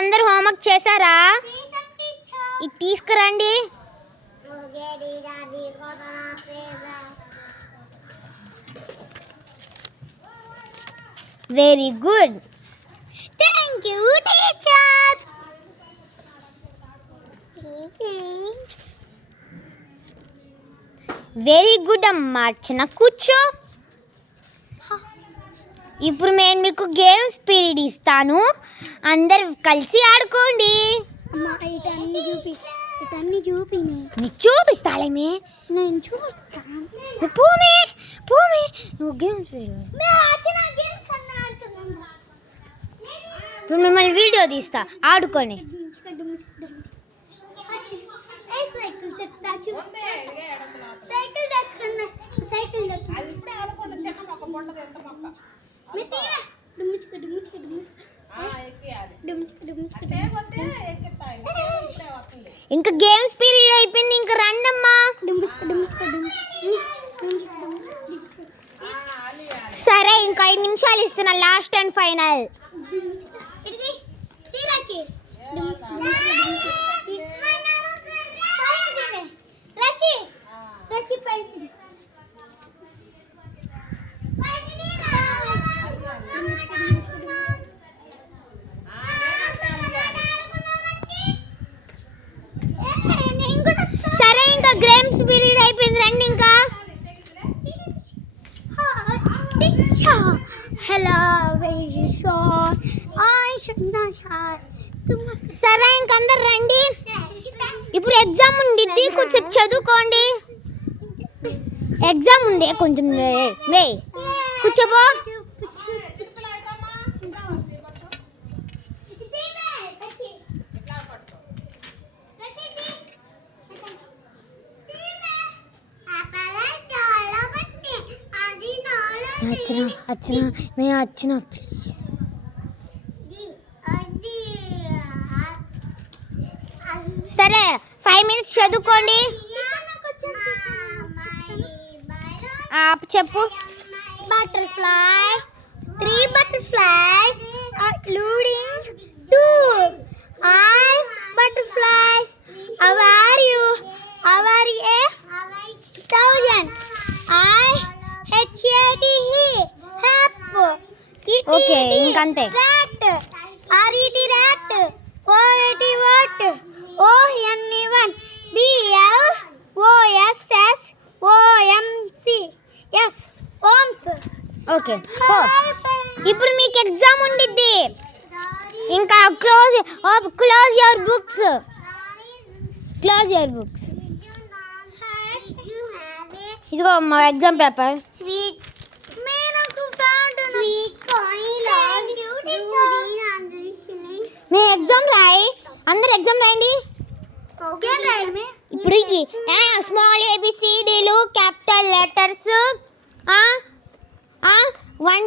అందరూ హోంవర్క్ చేశారా? ఇది తీసుకురండి. Very good. Thank you teacher. Very good అమ్మా. అర్చన కూర్చో. ఇప్పుడు నేను మీకు గేమ్స్ పీరియడ్ ఇస్తాను, అందరు కలిసి ఆడుకోండి. నీకు చూపిస్తాలేమే. నేను చూపిస్తాను. పోమే పోమే. నువ్వు గేమ్స్ ఇప్పుడు మిమ్మల్ని వీడియో తీస్తా, ఆడుకొని. ఇంకా గేమ్స్ పీరియడ్ అయిపోయింది, ఇంకా రండమ్మా. సరే, ఇంకా 5 నిమిషాలు ఇస్తున్నా, లాస్ట్ అండ్ ఫైనల్. సరే, ఇంకా గేమ్స్ పీరియడ్ అయిపోయింది, రండి ఇంకా. హలో. సరే, ఇంక అందరు రండి. ఇప్పుడు ఎగ్జామ్ ఉండిద్ది, కొంచెం చదువుకోండి. ఎగ్జామ్ ఉంది, కొంచెం వే కూర్చోబో. వచ్చిన ప్లీజ్. సరే, 5 మినిట్స్ చదువుకోండి. చెప్పు. Butterfly, 3 butterflies including 2 eyes. Butterflies, how are you? How are you? 1000. I-H-A-T-E, hap. Okay, ఇంకంతే. Rat, R-E-T, rat. O-A-T, what? O-N-E-1, B-L-O-S-S, O-M-C, yes, OMS. Okay, ఇప్పుడు మీకు ఎగ్జామ్ ఉండిద్ది. ఇంకా క్లోజ్ యువర్ బుక్స్. ఇదిగో మా ఎగ్జామ్ పేపర్. మీ exam రాయి, అందరు exam రాయండి. ఇప్పుడు స్మాల్ ABCDలు, క్యాపిటల్ లెటర్స్ 1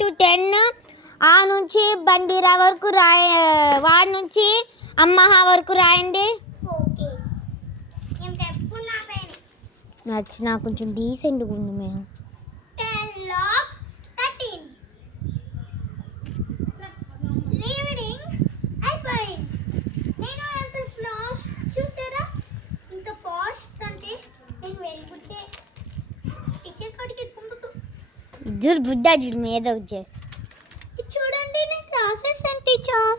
to 10 ఆ నుంచి బండిరా వరకు వాడి నుంచి అమ్మహ వరకు రాయండి. నచ్చిన కొంచెం డీసెంట్గా ఉంది మేము. 10 logs 13 లీవింగ్ అయిపోయింది. నేను ఎంత స్లాస్ చూసారా, ఇంత ఫాస్ట్ అంటే నేను వెరీ గుడ్. టీచర్ కాడికి పంపుతూ జుడు బుడ్డ జుడు మీద వచ్చేసి చూడండి, నేను రాసేసాను టీచర్.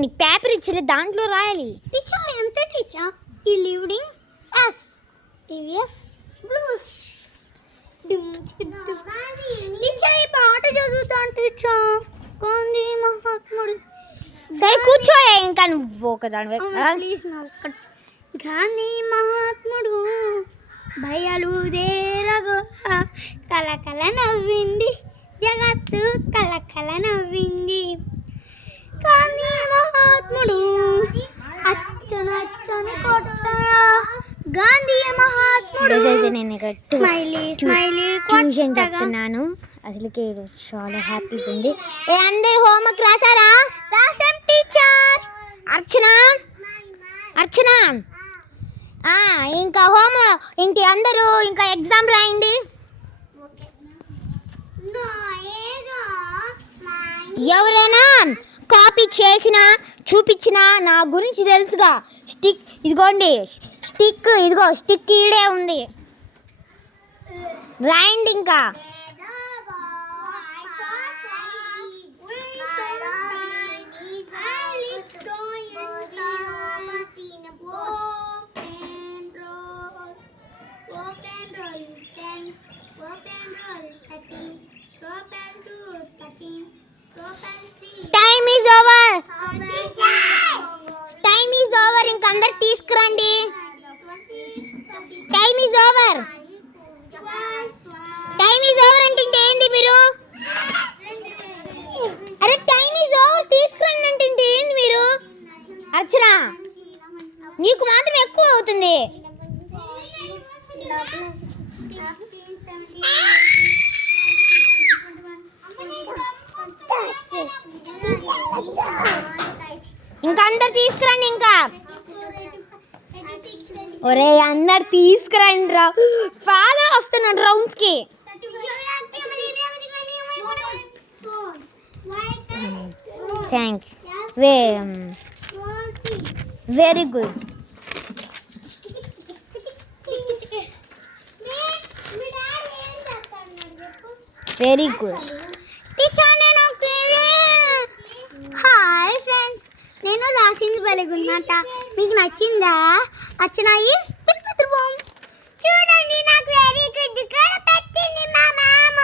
నీకు పేపర్ ఇచ్చారు, దాంట్లో రాయాలి. టీచర్ ఎంత టీచర్? ఈ లీవింగ్ ఎస్ TVS బ్లూస్. టీచర్ ఈ పాట చదువుతాను టీచర్, గాంధీ మహాత్ముడు. సరే కూర్చోయే, ఇంకా నువ్వు ఒకదాని. ప్లీజ్ గాంధీ మహాత్ముడు భయాలుదేరగో కలకల నవ్వింది జగత్తు, కలకల నవ్వింది. గాంధీ మహాత్ముడు అచ్చనచ్చని కొట్ట గాంధీ మహాత్ముడు. స్మైలీ స్మైలీ ట్యూషన్ చెప్తున్నాను. అసలుకి ఈరోజు చాలా హ్యాపీగా ఉంది. అందరు హోంవర్క్ రాసారా? రాసాం టీచర్. అర్చన ఇంకా ఇంటి అందరూ ఇంకా ఎగ్జామ్ రాయండి. ఎవరైనా కాపీ చేసినా చూపించినా నా గురించి తెలుసుగా. స్టిక్ ఇదిగోండి, స్టిక్ ఇదిగో, స్టిక్ ఈడే ఉంది. రాయండి ఇంకా. Time is over, time is over. ఇంక అందరు తీసుకురండి. Time is over, time is over అంటే ఏంటి మీరు? అరే టైమ్ ఈజ్ ఓవర్ తీసుకురండి అంటే ఏంది మీరు? అర్చన నీకు మాత్రం ఎక్కువ అవుతుంది. ఇంకా అందరు తీసుకురండి. ఇంకా ఒరే అందరు తీసుకురండి రా, ఫాదర్ వస్తున్నాడు రౌండ్స్ కి. Thank very good. Very good teacher. నేను హాయ్ ఫ్రెండ్స్, నేను రాసింది బలిగున్నట. మీకు నచ్చిందా? అర్చన ఈస్ పిల్పిత్ర బాంబ్. చూడండి నాకు వెరీ గుడ్ కూడా పెట్టింది మా మామ.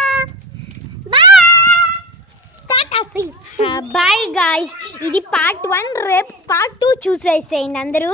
Bye guys. ఇది పార్ట్ 1. రేపు పార్ట్ 2 చూసేసేయండి అందరూ.